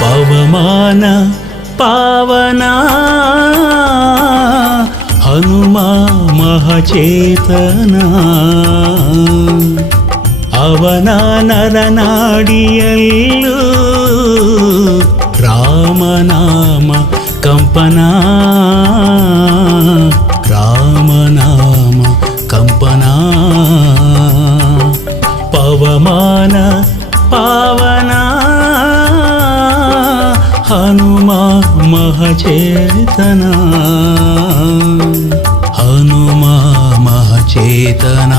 ಪವಮಾನ ಪಾವನ ಹನುಮ ಮಹಚೇತನ ಅವನ ನರನಾಡಿಯಲ್ಲೂ ರಾಮನಾಮ ಕಂಪನ ರಾಮನಾಮ ಕಂಪನ ಪವಮಾನ ಪಾವನ ಹನುಮ ಮಹಚೇತನ ಹನುಮ ಮಹಚೇತನ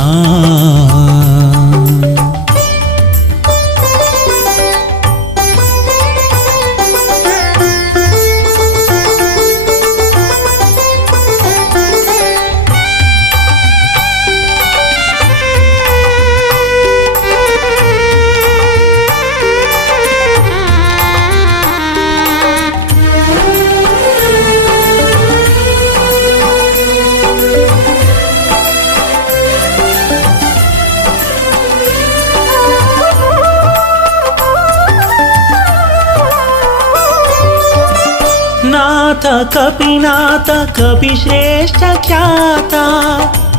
ನಾಥ ಕಪಿನಾಥ ಕಪಿಶ್ರೇಷ್ಠ ಖ್ಯಾತ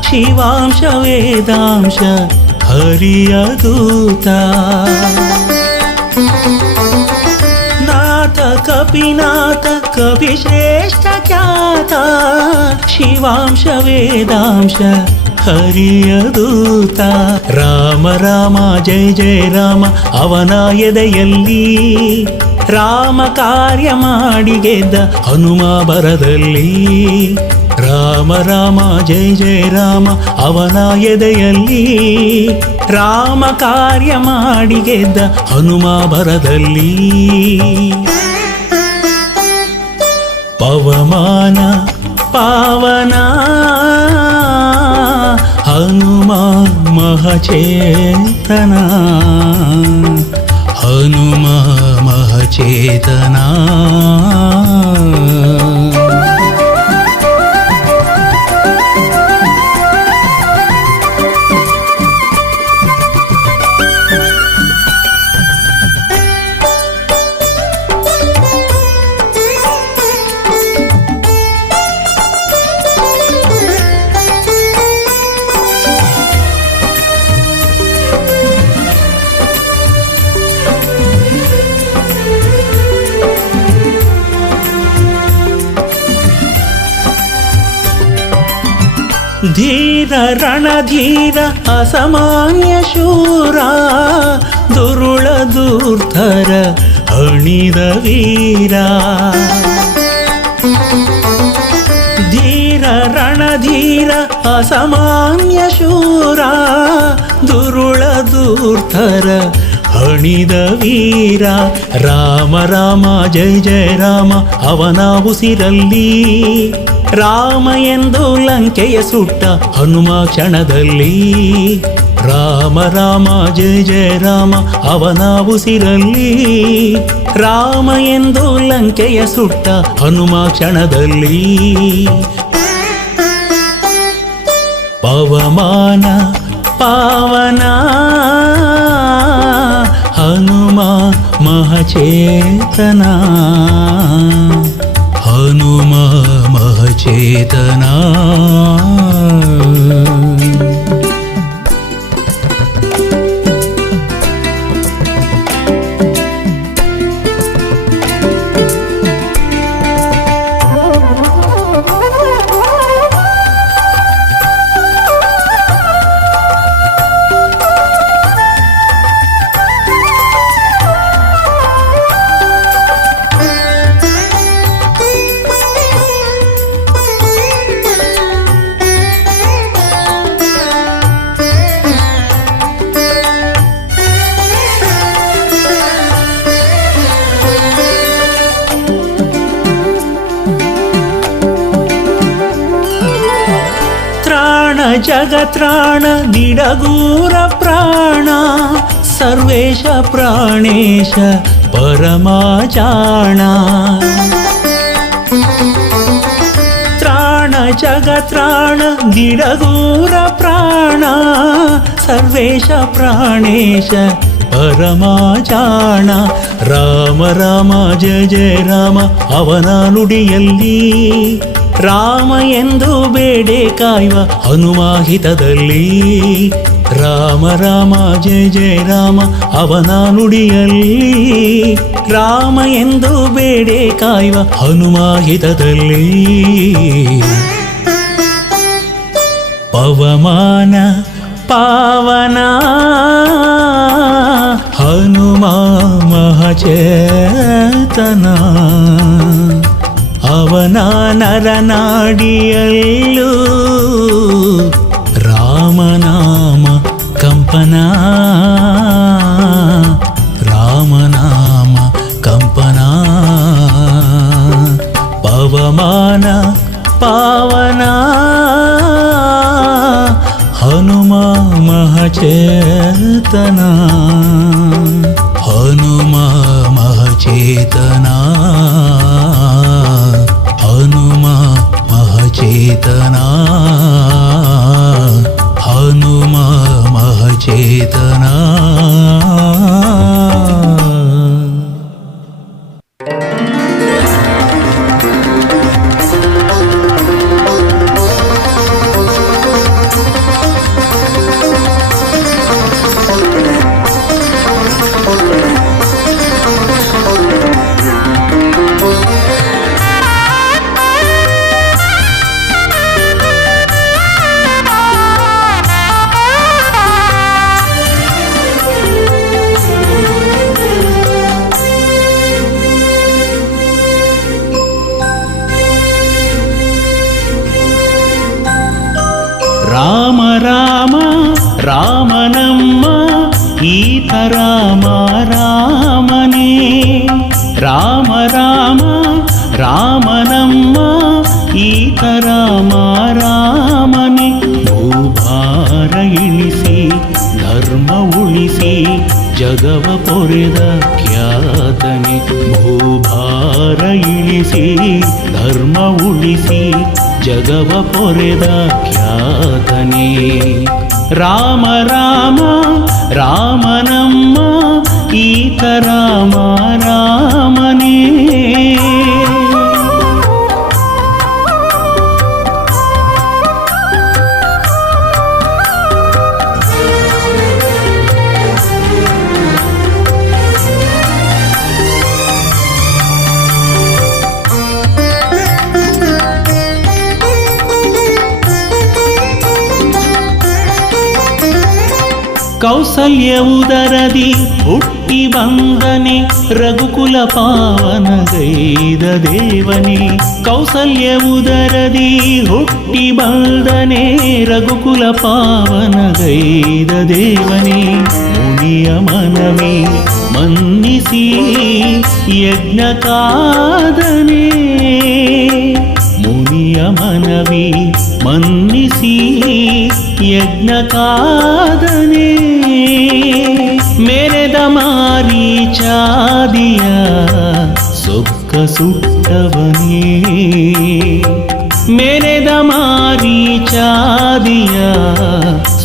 ಶಿವಾಂಶ ವೇದಾಂಶ ಹರಿಯ ದೂತ ನಾಥ ಕಪಿನಾಥ ಕಪಿಶ್ರೇಷ್ಠ ಖ್ಯಾತ ಶಿವಾಂಶ ವೇದಾಂಶ ಹರಿಯ ದೂತ ರಾಮ ರಾಮ ಜಯ ಜಯ ರಾಮ ಅವನ ಎದೆಯಲ್ಲಿ ರಾಮ ಕಾರ್ಯ ಮಾಡಿ ಗೆದ್ದ ಹನುಮ ಬರದಲ್ಲಿ ರಾಮ ರಾಮ ಜಯ ಜಯ ರಾಮ ಅವನ ಎದೆಯಲ್ಲಿ ರಾಮ ಕಾರ್ಯ ಮಾಡಿ ಗೆದ್ದ ಹನುಮ ಬರದಲ್ಲಿ ಪವಮಾನ ಪಾವನ ಹನುಮ ಮಹಚೇತನ ಹನುಮ ಮಹಚೇತನ ಧೀರ ರಣಧೀರ ಅಸಾಮಾನ್ಯ ಶೂರ ದುರುಳ ದುರ್ಧರ ಹಣಿದ ವೀರ ಧೀರ ರಣಧೀರ ಅಸಾಮಾನ್ಯ ಶೂರ ದುರುಳ ದುರ್ಧರ ಹಣಿದ ವೀರ ರಾಮ ರಾಮ ಜಯ ಜಯ ರಾಮ ಅವನ ಉಸಿರಲ್ಲಿ ರಾಮ ಎಂದು ಲಂಕೆಯ ಸುಟ್ಟ ಹನುಮ ಕ್ಷಣದಲ್ಲಿ ರಾಮ ರಾಮ ಜಯ ಜಯ ರಾಮ ಅವನ ಉಸಿರಲ್ಲಿ ರಾಮ ಎಂದು ಲಂಕೆಯ ಸುಟ್ಟ ಹನುಮ ಕ್ಷಣದಲ್ಲಿ ಪವಮಾನ ಪಾವನ ಹನುಮ ಮಹಚೇತನ ಹನುಮ ಮಹಚೇತನ ಜಗತ್ರಾಣ ನಿಡಗೂರ ಪ್ರಾಣ ಸರ್ವೇಶ ಪ್ರಾಣೇಶ ಪರಮಾಚಾಣ ತ್ರಾಣ ಜಗತ್ರಾಣ ನಿಡಗೂರ ಪ್ರಾಣ ಸರ್ವೇಶ ಪ್ರಾಣೇಶ ಪರಮಾಚಾಣ ರಾಮ ರಾಮ ಜಯ ಜಯ ರಾಮ ಅವನ ನುಡಿಯಲ್ಲಿ ರಾಮ ಎಂದು ಬೇಡೆ ಕಾಯುವ ಹನುಮಾಹಿತದಲ್ಲಿ ರಾಮ ರಾಮ ಜಯ ಜಯ ರಾಮ ಅವನ ನುಡಿಯಲ್ಲಿ ರಾಮ ಎಂದು ಬೇಡೆ ಕಾಯುವ ಹನುಮಾಹಿತದಲ್ಲಿ ಪವಮಾನ ಪಾವನ ಹನುಮ ಮಹಚೇತನ ಅವನ ನರನಾಡಿಯಲ್ಲೂ ರಾಮನಾಮ ಕಂಪನ ರಾಮನಾಮ ಕಂಪನ ಪವಮಾನ ಪಾವನ ಹನುಮ ಮಹಚೇತನ ಹನುಮ ಮಹಚೇತನ ಹನುಮ ಮಹಚೇತನ ಹನುಮ ಮಹಚೇತನ ರಾಮ ರಾಮ ರಾಮನಮ್ಮ ಈತ ರಾಮ ರಾಮನೇ ರಾಮ ರಾಮ ರಾಮನಮ್ಮ ಈತ ರಾಮ ರಾಮನೇ ಭೂಭಾರ ಇಳಿಸಿ ಧರ್ಮ ಉಳಿಸಿ ಜಗವ ಪೊರೆದ ಖ್ಯಾತನೆ ಭೂಭಾರ ಇಳಿಸಿ ಧರ್ಮ ಉಳಿಸಿ ಜಗವ ಪೊರೆದ ಖ್ಯಾತನೇ ರಾಮ ರಾಮ ರಾಮನಮ್ಮ ಈತ ರಾಮ ರಾಮನೇ ಕೌಸಲ್ಯ ಉದರದಿ ಹುಟ್ಟಿ ಬಂದನೆ ರಘುಕುಲ ಪಾವನಗೈದ ದೇವನೇ ಕೌಸಲ್ಯ ಉದರದಿ ಹುಟ್ಟಿ ಬಂದನೆ ರಘುಕುಲ ಪಾವನಗೈದ ದೇವನೇ ಮುನಿಯ ಮನವೇ ಮನ್ನಿಸಿ ಯಜ್ಞ ಕಾದನೆ ಮುನಿಯ ಮನವಿ ಮನ್ನಿಸಿ ಯಜ್ಞ ಕಾದನೆ ಮೆರೆದ ಮಾರೀಚಾದಿಯ ಸೊಕ್ಕ ಸುಟ್ಟವನೇ ಮೆರೆದ ಮಾರೀಚಾದಿಯ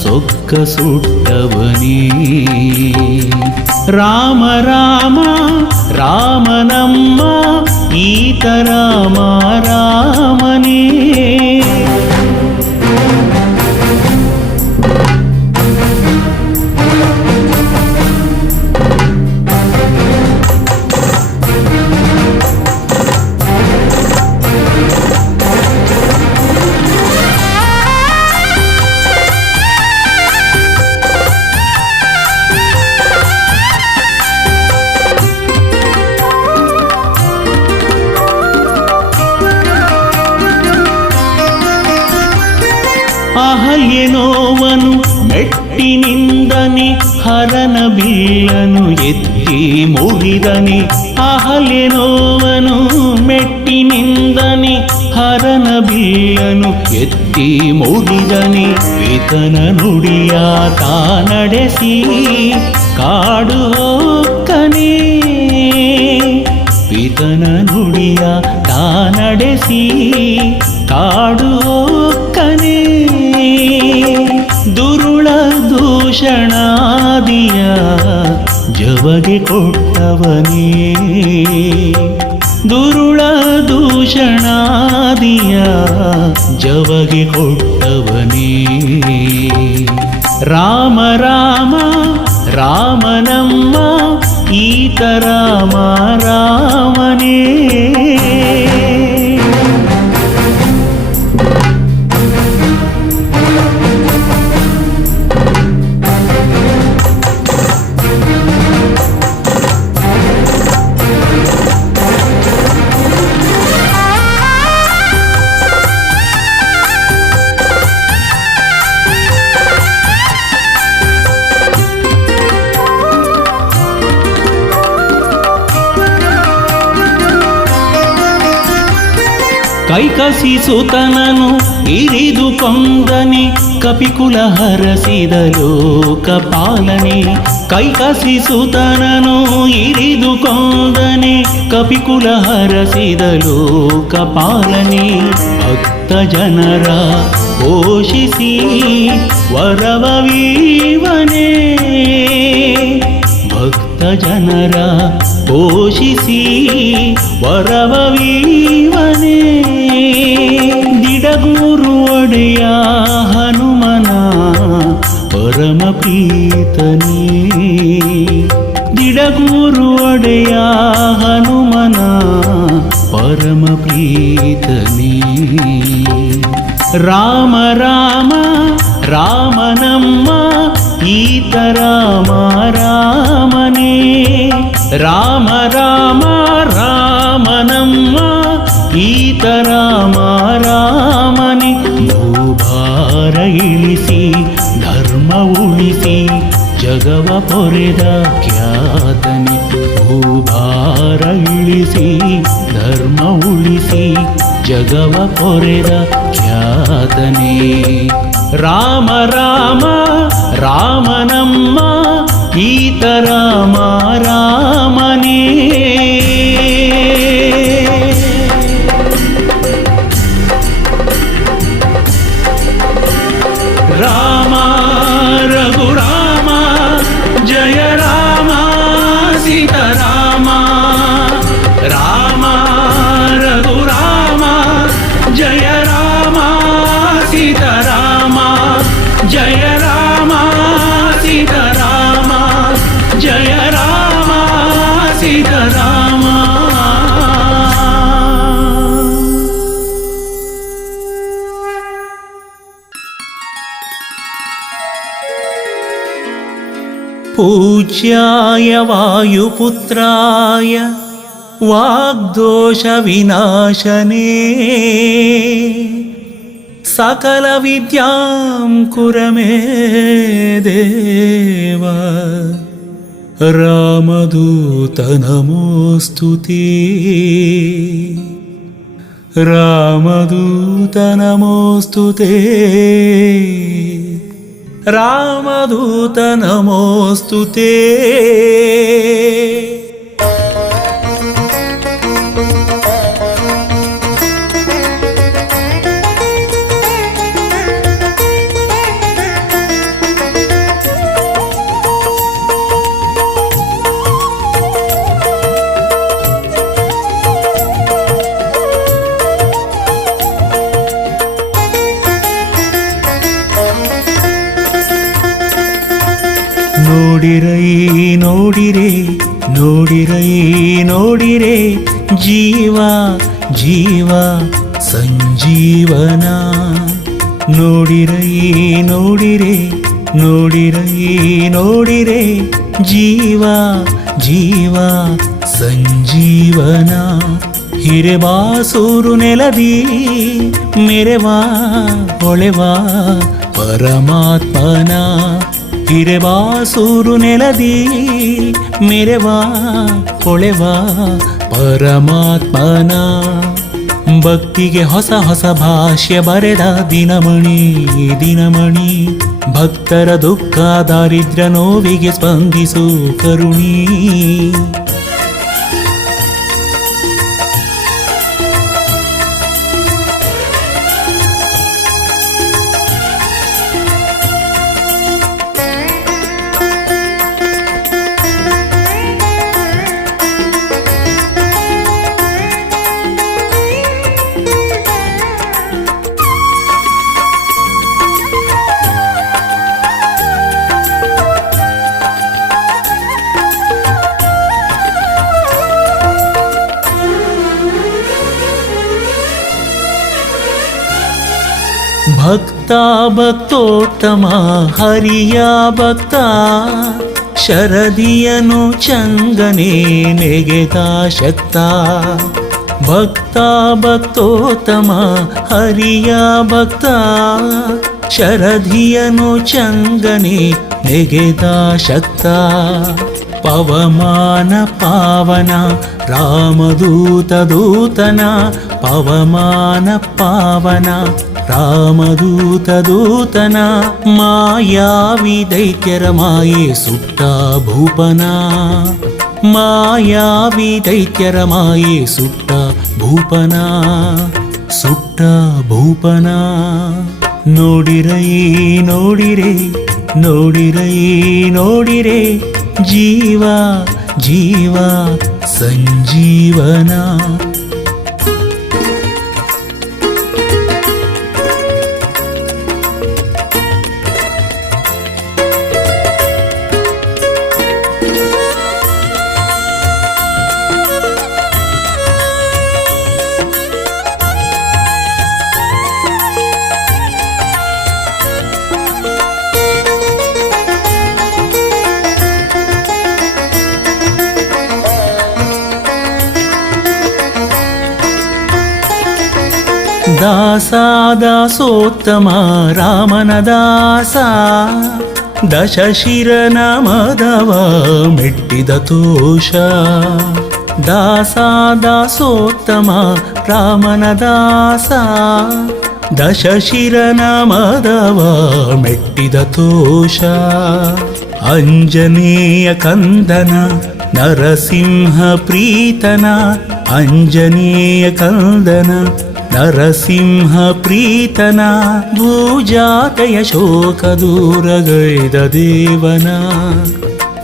ಸೊಕ್ಕ ಸುಟ್ಟವನೇ ರಾಮ ರಾಮ ರಾಮನಮ್ಮ ಈತ ರಾಮ ರಾಮನೇ ಅಹಲ್ಯನೋವನು ಮೆಟ್ಟಿನಿಂದನೆ ಹರನ ಬಿಲ್ಲನು ಎತ್ತಿ ಮುರಿದನೆ ಅಹಲ್ಯನೋವನು ಮೆಟ್ಟಿನಿಂದನೆ ಹರನ ಬಿಲ್ಲನು ಎತ್ತಿ ಮುಡಿದನೆ ಈತನ ನುಡಿಯ ತಾ ನಡೆಸಿ ಕಾಡು ಹೋಕ್ಕನೆ ಈತನ ನುಡಿಯ ತಾ ನಡೆಸಿ ಕಾಡು ಹೋಕ್ಕನೆ ದುರುಳ ದೂಷಣಾದಿಯ ಜವಗೆ ಕೊಟ್ಟವನೇ ದುರುಳ ದೂಷಣಾದಿಯ ಜವಗೆ ಕೊಟ್ಟವನೇ ರಾಮ ರಾಮ ರಾಮನಮ್ಮ ಈತ ರಾಮ ರಾಮನೇ ಕೈಕಸಿ ಸುತನನು ಇರಿದು ಕೊಂದನೆ ಕಪಿಕುಲ ಹರಸಿದ ಲೋಕಪಾಲನೆ ಕೈಕಸಿ ಸುತನನು ಇರಿದು ಕೊಂದನೆ ಕಪಿಕುಲ ಹರಸಿದ ಲೋಕಪಾಲನೆ ಭಕ್ತ ಜನರ ಪೋಷಿಸಿ ವರವವೀವನೇ ಭಕ್ತ ಜನರ ಪೋಷಿಸಿ ವರವವೀವನೇ ದಿಡಗೂರು ಒಡೆಯ ಹನುಮನ ಪರಮ ಪ್ರೀತನೇ ದಿಡಗೂರು ಒಡೆಯ ಹನುಮನ ಪರಮ ಪ್ರೀತನೇ ರಾಮ ರಾಮ ರಾಮನಮ್ಮ ಈತ ರಾಮ ರಾಮನೇ ರಾಮ ರಾಮ ರಾಮನಮ್ಮ ಈತ ರಾಮ ರಾಮನೇ ಭೂಭಾರ ಇಳಿಸಿ ಧರ್ಮ ಉಳಿಸಿ ಜಗವ ಪೊರೆದ ಖ್ಯಾತನೆ ಭೂಭಾರ ಇಳಿಸಿ ಧರ್ಮ ಉಳಿಸಿ ಜಗವ ಪೊರೆದ ಖ್ಯಾತನೆ ರಾಮ ರಾಮ ರಾಮನಮ್ಮ ಈತ ರಾಮ ರಾಮನೇ ರಾಮ ರಘುರಾಮ ಜಯ ರಾಮ ಸೀತಾರಾಮ ರಾಮ ರಘುರಾಮ ಜಯ ರಾಮ ಸೀತಾರಾಮ ಜಯ ರಾಮ ಸೀತಾರಾಮ ಜಯ ರಾಮ ಸೀತಾರಾಮ पूज्याय वायुपुत्राय वाग्दोषविनाशने सकलविद्यां कुर मे देव रामदूत नमोऽस्तु ते रामदूत नमोऽस्तु ते रामदूत नमोऽस्तु ते ನೋಡಿರೈ ನೋಡಿರೆ ನೋಡಿರೈ ನೋಡಿರೆ ಜೀವ ಜೀವ ಸಂಜೀವನ ನೋಡಿರೈ ನೋಡಿರೆ ನೋಡಿರೈ ನೋಡಿರೆ ಜೀವ ಜೀವ ಸಂಜೀವನ ಹಿರೆಬಾಸೂರು ನೆಲದಿ ಮೆರೆವಾ ಹೊಳೆವಾ ಪರಮಾತ್ಮನ ಹಿರೆಬಾಸೂರು ನೆಲದಿ ಮೆರೆವಾ ಹೊಳೆವಾ ಪರಮಾತ್ಮನ ಭಕ್ತಿಗೆ ಹೊಸ ಹೊಸ ಭಾಷ್ಯ ಬರೆದ ದಿನಮಣಿ ದಿನಮಣಿ. ಭಕ್ತರ ದುಃಖ ದಾರಿದ್ರ್ಯ ನೋವಿಗೆ ಸ್ಪಂದಿಸು ಕರುಣಿ. ಭಕ್ತ ಭಕ್ತೋತ್ತಮ ಹರಿಯ ಭಕ್ತ, ಶರದಿಯನು ಚಂಗನೆ ನೆಗೆದ ಶಕ್ತ. ಭಕ್ತ ಭಕ್ತೋತ್ತಮ ಹರಿಯ ಭಕ್ತ, ಶರದಿಯನು ಚಂಗನೆ ನೆಗೆದ ಶಕ್ತ. ಪವಮಾನ ಪಾವನ ರಾಮದೂತ ದೂತನ, ಪವಮಾನ ಪಾವನ ರಾಮದೂತ ದೂತನ. ಮಾಯಾವಿ ದೈತ್ಯರ ಮಾಯೆ ಸುಟ್ಟ ಭೂಪನ, ಮಾಯಾವಿ ದೈತ್ಯರ ಮಾಯೆ ಸುಟ್ಟ ಭೂಪನ, ಸುಟ್ಟ ಭೂಪನ. ನೋಡಿರೈ ನೋಡಿರೆ ನೋಡಿರೈ ನೋಡಿರೆ, ಜೀವ ಜೀವ ಸಂಜೀವನ. ದಾಸ ದಾಸೋತ್ತಮ ರಾಮನ ದಾಸ, ದಶಶಿರನ ಮದವ ಮೆಟ್ಟಿದ ತೋಷ. ದಾಸ ದಾಸೋತ್ತಮ ರಾಮನ ದಾಸ, ದಶಶಿರನ ಮದವ ಮೆಟ್ಟಿದ ತೋಷ. ಅಂಜನೇಯ ಕಂದನ ನರಸಿಂಹ ಪ್ರೀತನ, ಅಂಜನೇಯ ಕಂದನ ನರಸಿಂಹ ಪ್ರೀತನ. ಭೂಜಾತಯ ಶೋಕ ದೂರಗೈದ ದೇವನ,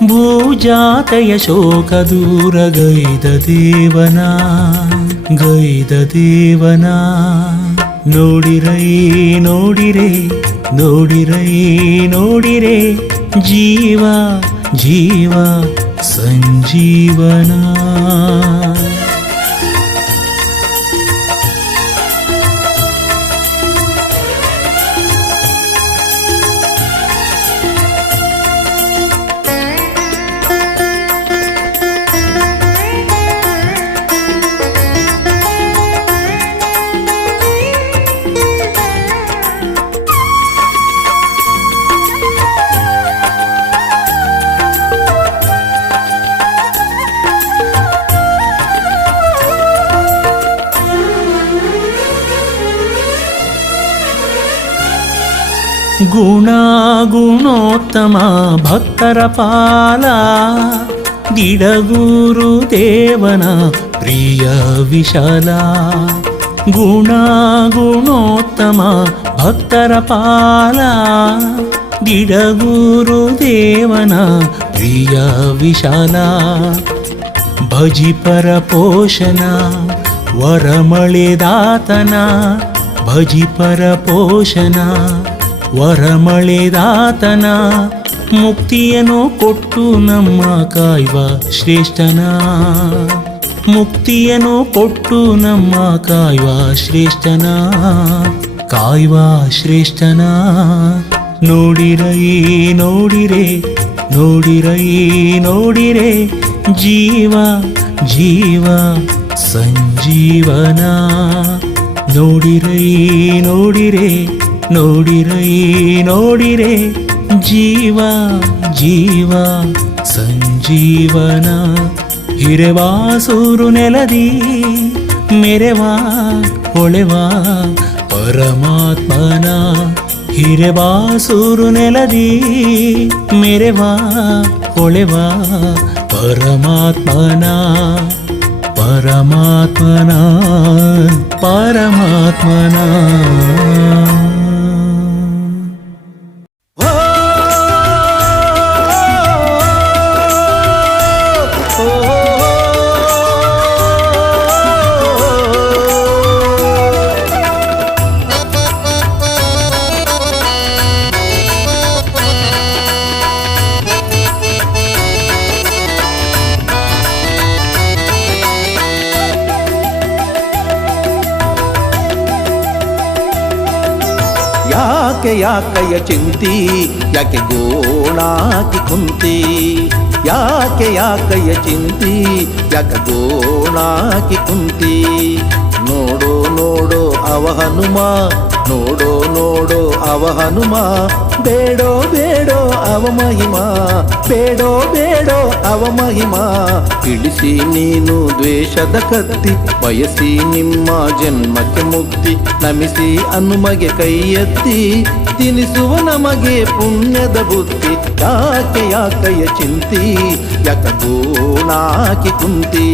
ಭೂಜಾತಯ ಶೋಕ ದೂರಗೈದ ದೇವನ, ಗೈದ ದೇವನ. ನೋಡಿರೈ ನೋಡಿರೆ ನೋಡಿರೈ ನೋಡಿರೆ, ಜೀವ ಜೀವ ಸಂಜೀವನ. ಗುಣ ಗುಣೋತ್ತಮ ಭಕ್ತರ ಪಾಲ, ಗಿಡಗೂರು ದೇವನ ಪ್ರಿಯ ವಿಶಾಲ. ಗುಣ ಗುಣೋತ್ತಮ ಭಕ್ತರ ಪಾಲ, ಗಿಡಗೂರು ದೇವನ ಪ್ರಿಯ ವಿಶಾಲ. ಭಜಿಪರ ಪೋಷಣ ವರಮಳೆದಾತನ, ಭಜಿಪರ ಪೋಷಣ ವರಮಳೆದಾತನ. ಮುಕ್ತಿಯನ್ನು ಕೊಟ್ಟು ನಮ್ಮ ಕಾಯ್ವ ಶ್ರೇಷ್ಠನ, ಮುಕ್ತಿಯನ್ನು ಕೊಟ್ಟು ನಮ್ಮ ಕಾಯ್ವ ಶ್ರೇಷ್ಠನ, ಕಾಯ್ವ ಶ್ರೇಷ್ಠನ. ನೋಡಿರೈ ನೋಡಿರೆ ನೋಡಿರೈ ನೋಡಿರೆ, ಜೀವ ಜೀವ ಸಂಜೀವನ. ನೋಡಿರೈ ನೋಡಿರೆ ನೋಡಿರೈ ನೋಡಿರೆ, ಜೀವ ಜೀವ ಸಂಜೀವನ. ಹಿರೆವಾಸೂರು ನೆಲದಿ ಮೆರೆವಾ ಹೊಳೆವಾ ಪರಮಾತ್ಮನ ಹಿರೆಬಾಸೂರು ನೆಲದಿ ಮೆರೆವಾ ಹೊಳೆವಾ ಪರಮಾತ್ಮನ ಪರಮಾತ್ಮನ ಪರಮಾತ್ಮನ ಯಾಕಯ್ಯ ಚಿಂತಿ ಯಾಕೆ ಗೋಣಾಕಿ ಕುಂತಿ ಯಾಕಯ್ಯ ಚಿಂತಿ ಯಾಕೆ ಗೋಣಾಕಿ ಕುಂತಿ ನೋಡೋ ನೋಡೋ ಅವ ಹನುಮ ನೋಡೋ ನೋಡೋ ಅವ ಹನುಮ ಬೇಡೋ ಬೇಡೋ ಅವ ಮಹಿಮಾ ಬೇಡೋ ಬೇಡೋ ಅವ ಮಹಿಮಾ ಇಳಿಸಿ ನೀನು ದ್ವೇಷದ ಕತ್ತಿ ಬಯಸಿ ನಿಮ್ಮ ಜನ್ಮಕ್ಕೆ ಮುಕ್ತಿ ನಮಿಸಿ ಹನುಮಗೆ ಕೈ ಎತ್ತಿ ತಿನಿಸುವ ನಮಗೆ ಪುಣ್ಯದ ಬುದ್ಧಿ ಯಾಕಯ್ಯ ಚಿಂತಿ ಯಾಕ ಗೋಣಾಕಿ ಕುಂತಿ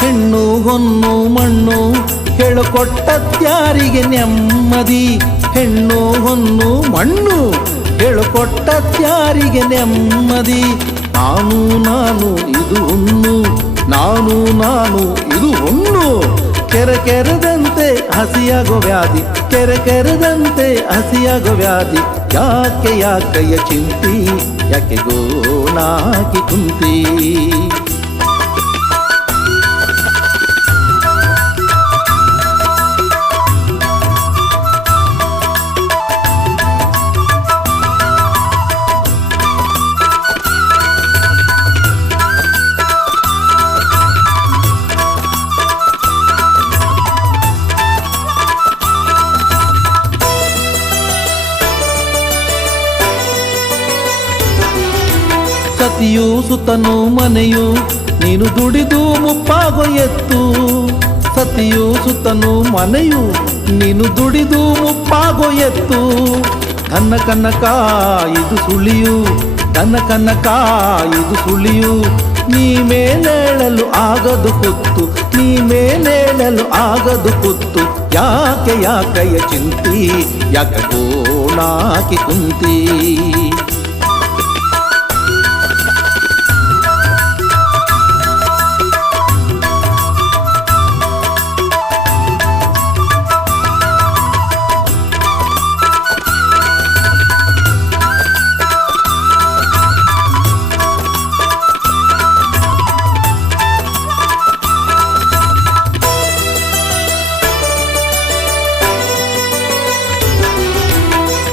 ಹೆಣ್ಣು ಹೊನ್ನು ಮಣ್ಣು ಹೇಳಿಕೊಟ್ಟತ್ಯಾರಿಗೆ ನೆಮ್ಮದಿ ಹೆಣ್ಣು ಹೊನ್ನು ಮಣ್ಣು ಹೇಳಿಕೊಟ್ಟತ್ಯಾರಿಗೆ ನೆಮ್ಮದಿ ನಾನು ನಾನು ಇದು ಹುಣ್ಣು ನಾನು ನಾನು ಇದು ಹುಣ್ಣು ಕೆರೆದಂತೆ ಹಸಿಯಾಗೋ ವ್ಯಾಧಿ ಕೆರೆದಂತೆ ಹಸಿಯಾಗೋ ವ್ಯಾಧಿ ಯಾಕಯ್ಯ ಚಿಂತಿ ಯಾಕೆ ಗೋಣಾಕಿ ಕುಂತಿ ಸತಿಯು ಸುತನು ಮನೆಯು ನೀನು ದುಡಿದು ಮುಪ್ಪಾಗೋ ಎತ್ತು ಸತಿಯು ಸುತನು ಮನೆಯು ನೀನು ದುಡಿದು ಮುಪ್ಪಾಗೋ ಎತ್ತು ಕನ್ನ ಕನ್ನಕ ಇದು ಸುಳಿಯು ಕನ್ನ ಕನ್ನಕ ಇದು ಸುಳಿಯು ನೀ ಮೇಲೇಳಲು ಆಗದು ಕುತ್ತು ನೀ ಮೇಲೇಳಲು ಆಗದು ಕುತ್ತು ಯಾಕಯ್ಯ ಚಿಂತಿ ಯಾಕ ಗೋಣಾಕಿ ಕುಂತಿ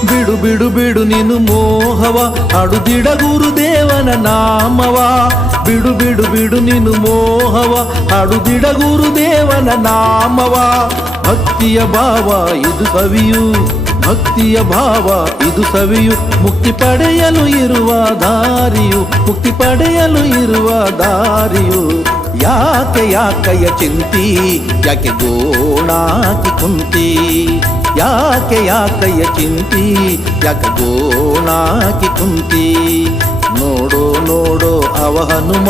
ಬಿಡು ಬಿಡು ಬಿಡು ನೀನು ಮೋಹವ ಅಡುದಿಡ ಗುರುದೇವನ ನಾಮವ ಬಿಡು ಬಿಡು ಬಿಡು ನೀನು ಮೋಹವ ಅಡುದಿಡ ಗುರುದೇವನ ನಾಮವ ಭಕ್ತಿಯ ಭಾವ ಇದು ಸವಿಯು ಭಕ್ತಿಯ ಭಾವ ಇದು ಸವಿಯು ಮುಕ್ತಿ ಪಡೆಯಲು ಇರುವ ದಾರಿಯು ಮುಕ್ತಿ ಪಡೆಯಲು ಇರುವ ದಾರಿಯು ಯಾಕಯ್ಯ ಚಿಂತಿ ಯಾಕೆ ಗೋಣಾಕಿ ಕುಂತಿ ಯಾಕಯ್ಯ ಚಿಂತಿ ಯಾಕ ಗೋಣಾಕಿ ಕುಂತಿ ನೋಡೋ ನೋಡೋ ಅವ ಹನುಮ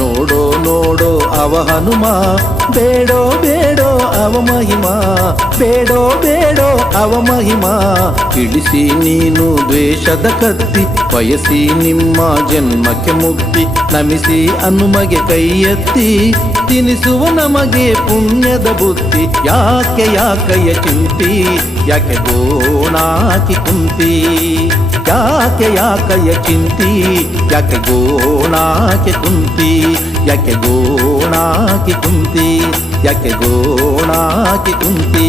ನೋಡೋ ನೋಡೋ ಅವ ಹನುಮ ಬೇಡೋ ಬೇಡೋ ಅವ ಮಹಿಮಾ ಬೇಡೋ ಬೇಡೋ ಅವ ಮಹಿಮಾ ಇಳಿಸಿ ನೀನು ದ್ವೇಷದ ಕತ್ತಿ ಬಯಸಿ ನಿಮ್ಮ ಜನ್ಮಕ್ಕೆ ಮುಕ್ತಿ ನಮಿಸಿ ಹನುಮಗೆ ಕೈ ಎತ್ತಿ ತಿನಿಸುವ ನಮಗೆ ಪುಣ್ಯದ ಬುದ್ಧಿ ಯಾಕಯ್ಯ ಚಿಂತಿ ಯಾಕೆ ಗೋಣಾಕಿ ಕುಂತಿ ಯಾಕಯ್ಯ ಚಿಂತಿ ಯಾಕೆ ಗೋಣಾಕಿ ಕುಂತಿ ಯಾಕೆ ಗೋಣಾಕಿ ಕುಂತಿ ಯಾಕೆ ಗೋಣಾಕಿ ಕುಂತಿ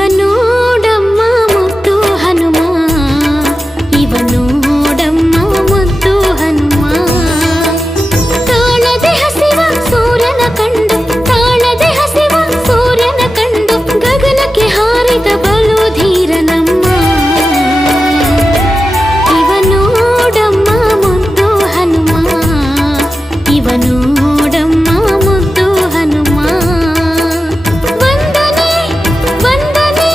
ಇವನೋಡಮ್ಮ ಮುದ್ದು ಹನುಮ, ಇವನೋಡಮ್ಮ ಮುದ್ದು ಹನುಮ. ತಾಳದೆ ಹಸಿವ ಸೂರ್ಯನ ಕಂಡು, ತಾಳದೆ ಹಸಿವ ಸೂರ್ಯನ ಕಂಡು, ಗಗನಕ್ಕೆ ಹಾರಿದ ಬಲು ಧೀರನಮ್ಮ. ಇವನೋಡಮ್ಮ ಮುದ್ದು ಹನುಮ, ಇವನೋಡಮ್ಮ ಮುದ್ದು ಹನುಮ. ವಂದನೆ ವಂದನೆ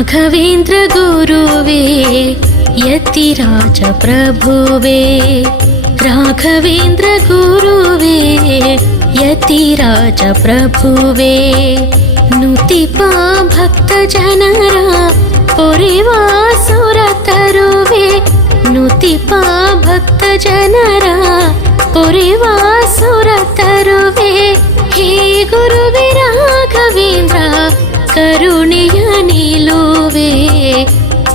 ರಾಘವೇಂದ್ರ ಗುರುವೇ ಯತಿರಾಜ ಪ್ರಭುವೇ ರಾಘವೇಂದ್ರ ಗುರುವೇ ಯತಿರಾಜ ಪ್ರಭುವೇ ನುತಿಪ ಭಕ್ತ ಜನರ ಪೊರೆವಾ ಸುರ ತರುವೆ ನುತಿಪ ಭಕ್ತ ಜನರ ಪೊರೆವಾ ಸುರ ತರುವೆ ಹೇ ಗುರುವೇ ರಾಘವೇಂದ್ರ ಕರುಣೆಯ ನಿಲುವೆ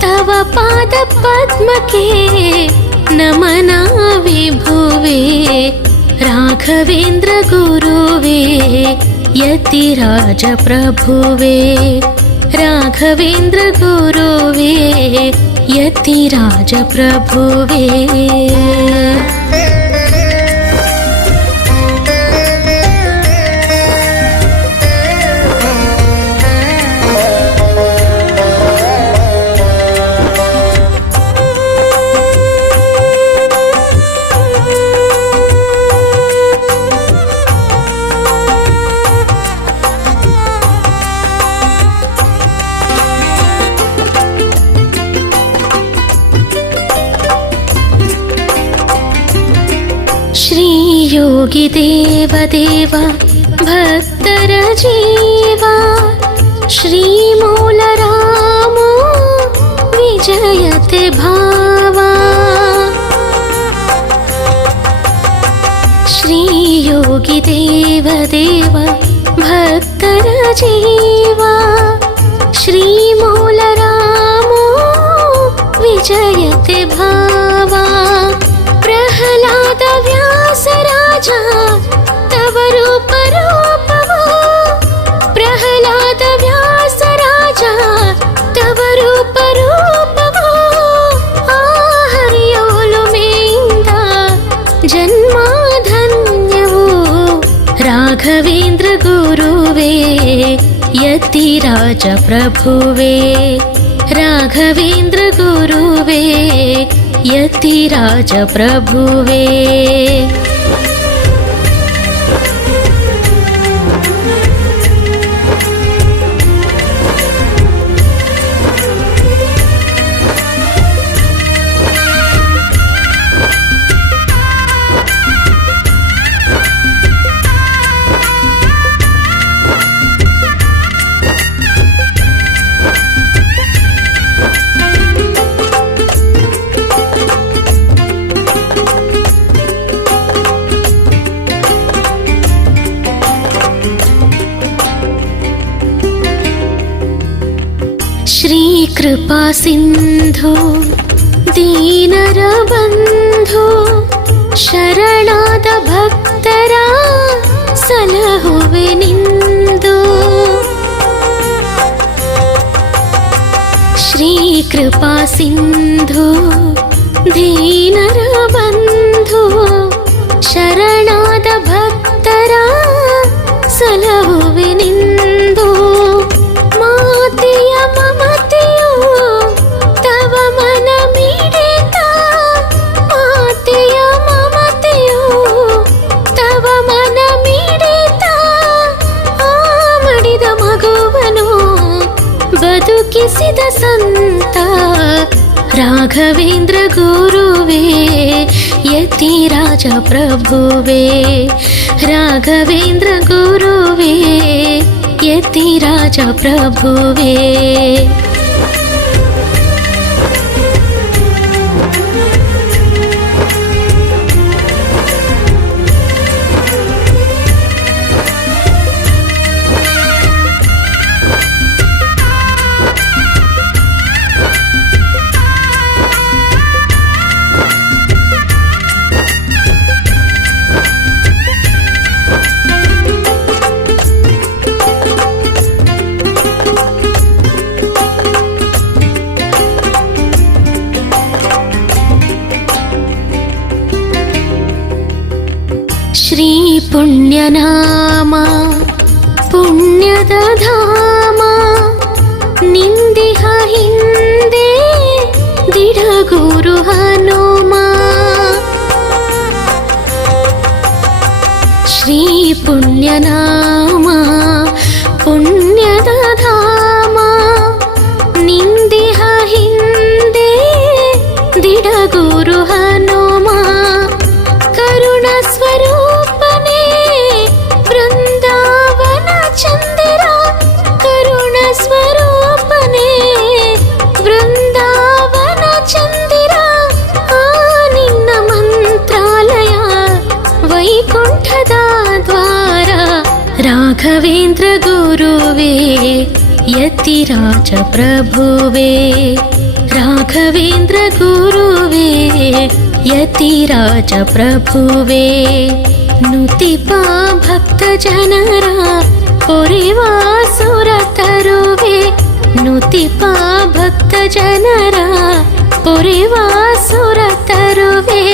ತವ ಪಾದ ಪದ್ಮಕ್ಕೆ ನಮನ ವಿಭುವೆ ರಾಘವೇಂದ್ರ ಗುರುವೇ ಯತಿರಾಜ ಪ್ರಭುವೇ ರಾಘವೇಂದ್ರ ಗುರುವೇ ಯತಿರಾಜ ಪ್ರಭುವೇ ಯೋಗಿ ದೇವ ದೇವ ಭಕ್ತರ ಜೀವ ಶ್ರೀ ಮೂಲ ರಾಮೋ ವಿಜಯತೆ ಭಾವ ಶ್ರೀ ಯೋಗಿ ದೇವ ದೇವ ಭಕ್ತರ ಜೀವ ಶ್ರೀ ಮೂಲ ರಾಮೋ ವಿಜಯತೆ ಭಾವ ಪ್ರಹ್ಲಾದ ವ್ಯಾಸರಾಜ ತವ ರೂಪ ರೂಪವೋ ಪ್ರಹ್ಲಾದ ವ್ಯಾಸರಾಜ ತವ ರೂಪ ರೂಪವೋ ಆ ಹರಿಯೋಲುಮೆಯಿಂದ ಜನ್ಮಧನ್ಯವೋ ರಾಘವೇಂದ್ರ ಗುರುವೇ ಯತಿರಾಜ ಪ್ರಭುವೇ ರಾಘವೇಂದ್ರ ಗುರುವೇ ಯತಿರಾಜ ಪ್ರಭುವೇ कृपा सिंधु दीनर बंधु शरणाद भक्ತರ ಸಲಹುವೆ ನಿಂದು ಶ್ರೀ ಕೃಪಾ ಸಿಂಧು ದೀನರ ಬಂಧು ಶರಣಾದ ಭಕ್ತರ ಸಲಹುವೆ ನಿಂದು ಮಾತೆಯ ಮಮತೆಯು ತವ ಮನ ಮಿಡಿತ ಮಾತೆಯ ಮಮತೆಯು ತವ ಮನ ಮಿಡಿತ ಆ ಮಡಿದ ಮಗುವನು ಬದುಕಿಸಿದ ಸಂತ ರಾಘವೇಂದ್ರ ಗುರುವೇ ಯತಿರಾಜ ಪ್ರಭುವೇ ರಾಘವೇಂದ್ರ ಗುರುವೇ ಯತಿರಾಜ ಪ್ರಭುವೇ ಶ್ರೀ ಪುಣ್ಯನಾಮ ಪುಣ್ಯದ ಧಾಮ ನಿಂದಿಹ ಹಿಂದೆ ದಿಢಗುರು ಹನುಮ ಶ್ರೀ ಪುಣ್ಯನಾಮ ಪುಣ್ಯದ ಧಾಮ ರಾಘವೇಂದ್ರ ಗುರುವೇ ಯತಿರಾಜ ಪ್ರಭುವೇ ರಾಘವೇಂದ್ರ ಗುರುವೇ ಯತಿರಾಜ ಪ್ರಭುವೇ ನುತಿಪಾ ಭಕ್ತ ಜನರ ಪೊರೆವಾ ಸುರ ತರುವೆ ನುತಿಪಾ ಭಕ್ತ ಜನರ ಪೊರೆವಾ ಸುರ ತರುವೆ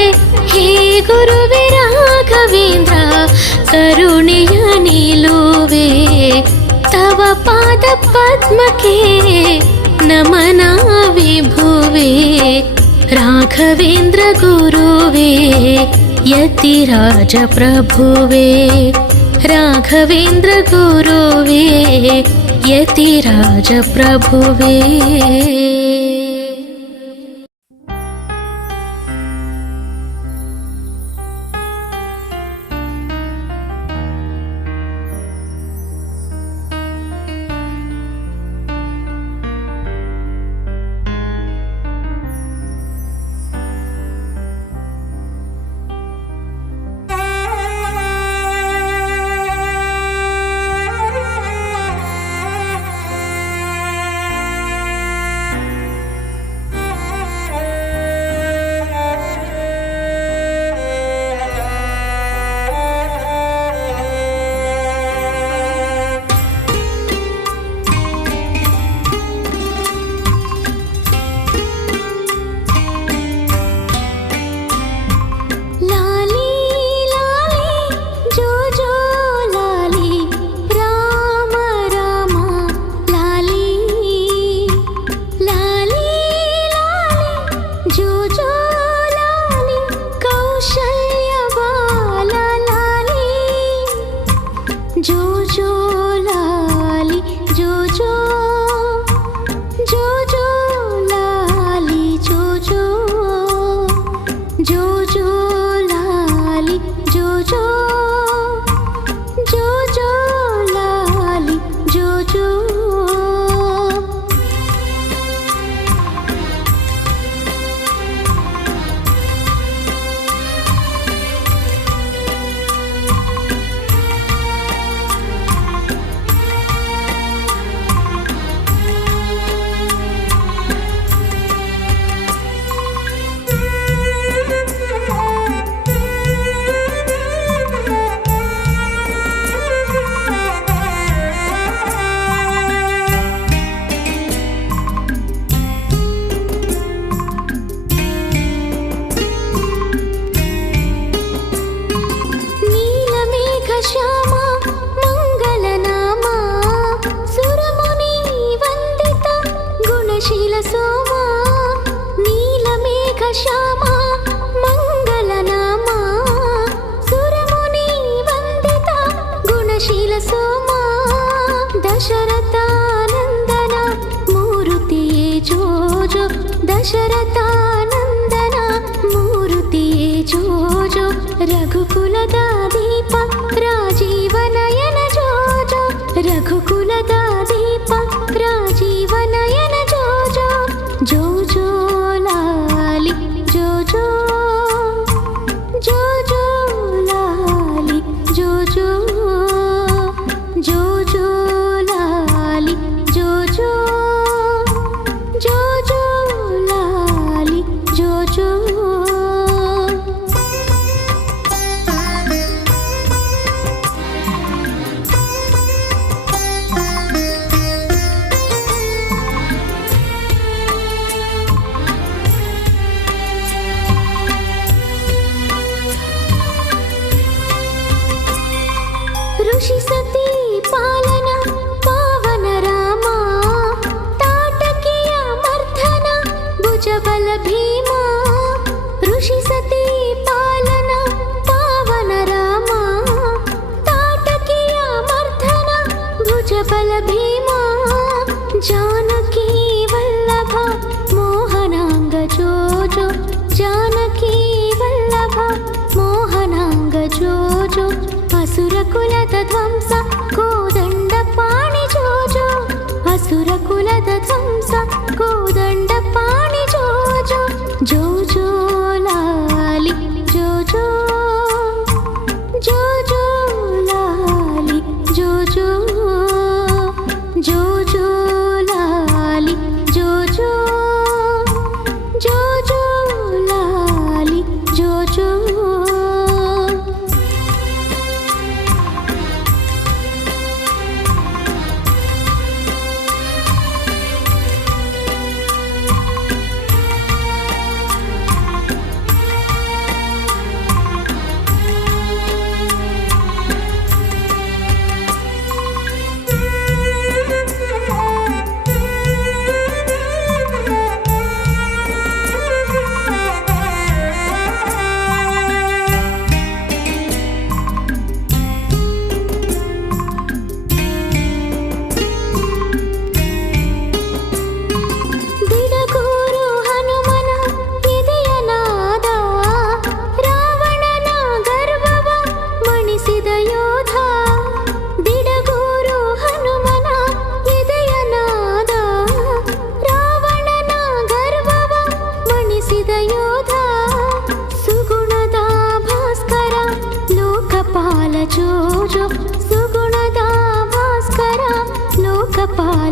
ಹೇ ಗುರುವೇ ರಾಘವೇಂದ್ರ ಕರುಣೆಯ ನಿಲುವೆ ತವ ಪಾದ ಪದ್ಮಕ್ಕೆ ನಮನ ವಿಭುವೆ ರಾಘವೇಂದ್ರ ಗುರುವೇ ಯತಿರಾಜ ಪ್ರಭುವೇ ರಾಘವೇಂದ್ರ ಗುರುವೇ ಯತಿರಾಜ ಪ್ರಭುವೇ ದಶರಥಾನಂದನ ಮೂರುತಿಯೇ ಜೋಜೋ ರಘುಕುಲದ ದೀಪ ರಾಜೀವನಯನ ಜೋಜೋ ರಘುಕುಲದ ದೀಪ ರಾಜೀವನಯನ ಜೋಜೋ ಜೋಜೋ ಲಾಲಿ ಜೋಜೋ ಜೋಜೋ ಲಾಲಿ ಜೋಜೋ ಜೋಜೋ ಲಾಲಿ ಜೋಜೋ ಜೋಜೋ ಲಾಲಿ ಜೋಜೋ ಋಷಿ ಸತಿ ಪಾಲನ ಪಾವನ ರಾಮ ತಾಟಕಿಯ ಮರ್ಧನ ಭುಜಬಲ ಭೀಮ ಋಷಿ ಸತಿ ಪಾಲನ ಪಾವನ ರಾಮ ತಾಟಕಿಯ ಮರ್ಧನ ಭುಜಬಲ ಭೀಮ ಜಾನಕಿ ವಲ್ಲಭ ಮೋಹನಾಂಗ ಜೋಜೋ ಜಾನಕಿ ವಲ್ಲಭ ಮೋಹನಾಂಗ ಜೋಜೋ ಅಸುರ ಕುಲದ ಧ್ವಂಸ ಕೋದಂಡ ಪಾಣಿ ಜೋಜೋ ಅಸುರ ಕುಲದ ಧ್ವಂಸ ಕೋದಂಡ ಪಾಣಿ ಜೋಜೋ ಜೋಜೋ ಲಾಲಿ ಜೋಜೋ ಜೋಜೋ ಲಾಲಿ ಜೋಜೋ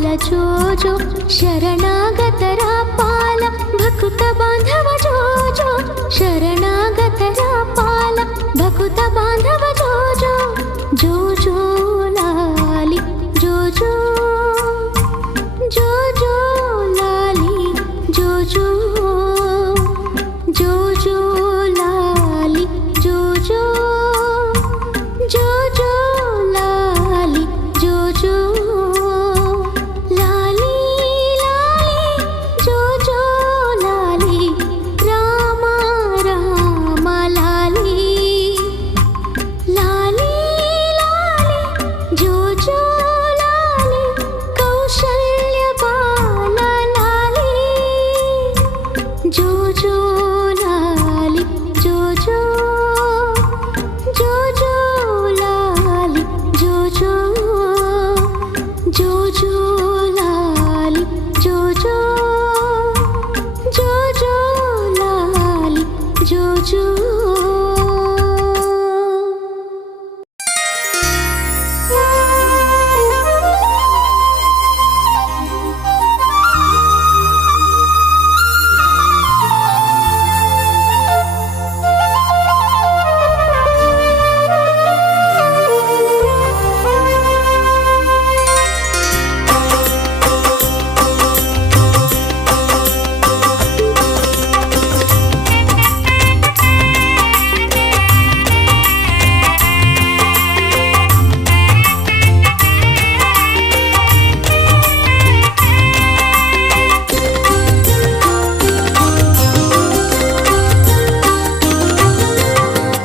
ಪಾಲ ಜೋ ಜೋ ಶರಣಾಗತರ ಪಾಲ ಭಕುತ ಬಾಂಧವ ಜೋ ಜೋ ಶರಣಾಗತರ ಪಾಲ ಭಕುತ ಬಾಂಧವ ಜೋ ಜೋ ಜೋ ಜೋ ಲಾಲಿ ಜೋ ಜೋ ಜೋ ಜೋ ಲಾಲಿ ಜೋ ಜೋ ಜೋ ಜೋ ಲಾಲಿ ಜೋ ಜೋ ಜೋ ಜೋ ಲಾಲಿ ಜೋ ಜೋ ಲಾಲಿ ಲಾಲಿ ಜೋ ಜೋ ಲಾಲಿ ರಾಮ ರಾಮ ಲಾಲಿ ಲಾಲಿ ಲಾಲಿ ಜೋ ಜೋ ಲಾಲಿ ಕೌಶಲ್ಯ ಬಾಲ ಲಾಲಿ ಜೋ ಜೋ ಲಾಲಿ ಜೋ ಜೋ ಜೋ ಜೋ ಲಾಲಿ ಜೋ ಜೋ ಜೋ ಜೋ ಲಾಲಿ ಜೋ ಜೋ ಜೋ ಜೋ ಲಾಲಿ ಜೋ ಜೋ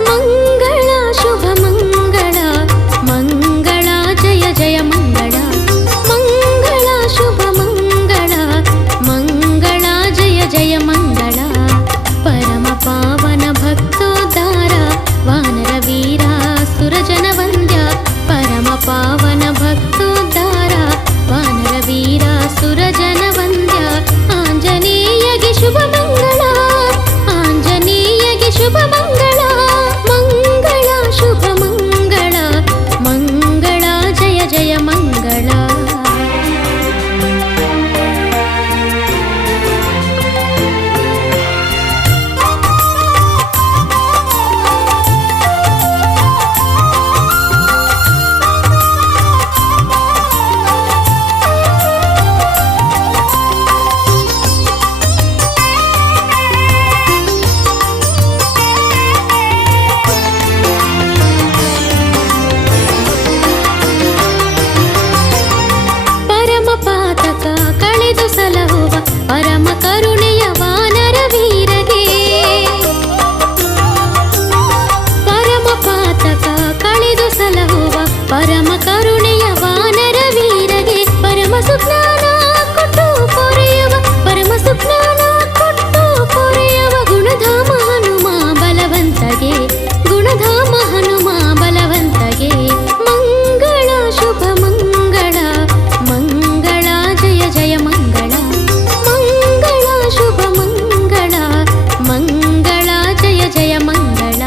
ಮಂಗಳ ಶುಭ ಮಂಗಳ ಮಂಗಳ ಜಯ ಜಯ ಮಂಗಳ ಮಂಗಳ ಶುಭ ಮಂಗಳ ಮಂಗಳ ಜಯ ಜಯ ಮಂಗಳ ಪರಮ ಪಾವನ ಭಕ್ತೋದ್ಧಾರ ವಾನರ ವೀರ ಸುರಜನ ವಂದ್ಯ ಪರಮ ಪಾವನ ಭಕ್ತೋದ್ಧಾರ ವಾನರ ವೀರ ಸುರಜನ ವಂದ್ಯ ಆಂಜನೇಯಗೆ ಶುಭ ಮಂಗಳ ಆಂಜನೇಯಗೆ ಶುಭ ಮಂಗಳ ಮಂಗಳ ಶುಭ ಮಂಗಳ ಮಂಗಳ ಜಯ ಜಯ ಮಂಗಳ ಪರಮ ಪಾತಕ ಕಳೆದು ಸಲಹುವ ಪರಮ ಕರುಣೆಯ ವಾನರ ವೀರಗೆ ಪರಮ ಪಾತಕ ಕಳೆದು ಸಲಹುವ ಪರಮ ಕರುಣೆಯ ವಾನರ ವೀರಗೆ ಪರಮ ಸುಜ್ಞಾನ ಕೊಟ್ಟು ಪೊರೆಯುವ ಪರಮ ಸುಜ್ಞಾನ ಕೊಟ್ಟು ಪೊರೆಯುವ ಗುಣಧಾಮ ಹನುಮ ಬಲವಂತಗೆ ಗುಣಧಾಮ ಹನುಮ ಬಲವಂತಗೆ ಮಂಗಳ ಶುಭ ಮಂಗಳ ಮಂಗಳ ಜಯ ಜಯ ಮಂಗಳ ಮಂಗಳ ಶುಭ ಮಂಗಳ ಮಂಗಳ ಜಯ ಜಯ ಮಂಗಳ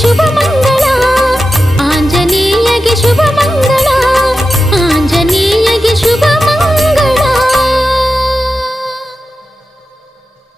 ಶುಭ ಮಂಗಳ